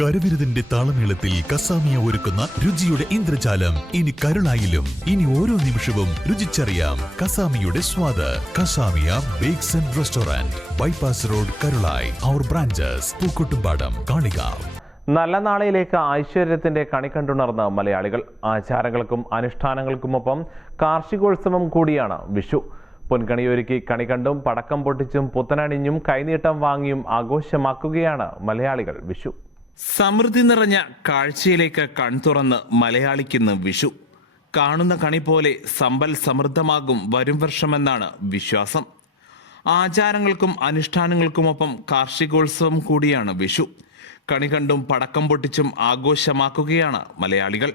കരവിരുതിന്റെ താളമേളത്തിൽ കസാമിയ ഒരുക്കുന്ന രുചിയുടെ ഇന്ദ്രജാലം. ഇനി കരുളായിലും ഇനി ഓരോ നിമിഷവും രുചിച്ചറിയാം കസാമിയുടെ സ്വാദ്. Kasamiya bakes and restaurant bypass road Karulai. Our branches Pookkottumpadam Kalikavu. നല്ല നാളയിലേക്ക് ഐശ്വര്യത്തിന്റെ കണി കണ്ടുണർന്ന മലയാളികൾ ആചാരങ്ങൾക്കും അനുഷ്ഠാനങ്ങൾക്കുമൊപ്പം കാർഷികോത്സവം കൂടിയാണ് വിഷു. പൊൻകണിയൊരുക്കി കണി കണ്ടും പടക്കം പൊട്ടിച്ചും പുത്തനണിഞ്ഞും കൈനീട്ടം വാങ്ങിയും ആഘോഷമാക്കുകയാണ് മലയാളികൾ വിഷു. സമൃദ്ധി നിറഞ്ഞ കാഴ്ചയിലേക്ക് കൺതുറന്ന് മലയാളിക്കിന്ന് വിഷു. കാണുന്ന കണി പോലെ സമ്പൽ സമൃദ്ധമാകും വരും വർഷമെന്നാണ് വിശ്വാസം. ആചാരങ്ങൾക്കും അനുഷ്ഠാനങ്ങൾക്കുമൊപ്പം കാർഷികോത്സവം കൂടിയാണ് വിഷു. കണി കണ്ടും പടക്കം പൊട്ടിച്ചും ആഘോഷമാക്കുകയാണ് മലയാളികൾ.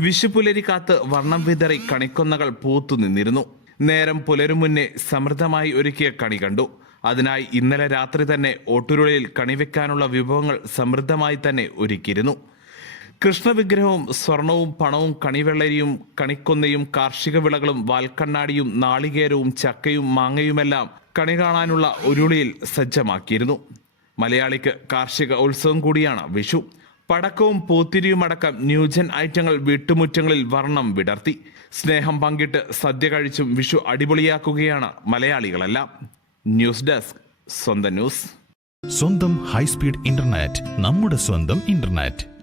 വിഷുപുലരി കാത്ത് വർണം വിതറി കണിക്കൊന്നകൾ പൂത്തു നിന്നിരുന്നു. നേരം പുലരും മുന്നേ സമൃദ്ധമായി ഒരുക്കിയ കണി കണ്ടു. അതിനായി ഇന്നലെ രാത്രി തന്നെ ഓട്ടുരുളിയിൽ കണിവെക്കാനുള്ള വിഭവങ്ങൾ സമൃദ്ധമായി തന്നെ ഒരുക്കിയിരുന്നു. കൃഷ്ണവിഗ്രഹവും സ്വർണവും പണവും കണിവെള്ളരിയും കണിക്കൊന്നയും കാർഷിക വിളകളും വാൽക്കണ്ണാടിയും നാളികേരവും ചക്കയും മാങ്ങയുമെല്ലാം കണി കാണാനുള്ള ഉരുളിയിൽ സജ്ജമാക്കിയിരുന്നു. മലയാളിക്ക് കാർഷിക ഉത്സവം കൂടിയാണ് വിഷു. പടക്കവും പൂത്തിരിയുമടക്കം ന്യൂജൻ ഐറ്റങ്ങൾ വീട്ടുമുറ്റങ്ങളിൽ വർണം വിടർത്തി. സ്നേഹം പങ്കിട്ട് സദ്യ കഴിച്ചും വിഷു അടിപൊളിയാക്കുകയാണ് മലയാളികളെല്ലാം. ന്യൂസ് ഡെസ്ക് സ്വന്തം ന്യൂസ്. സ്വന്തം ഹൈസ്പീഡ് ഇന്റർനെറ്റ് നമ്മുടെ സ്വന്തം ഇന്റർനെറ്റ്.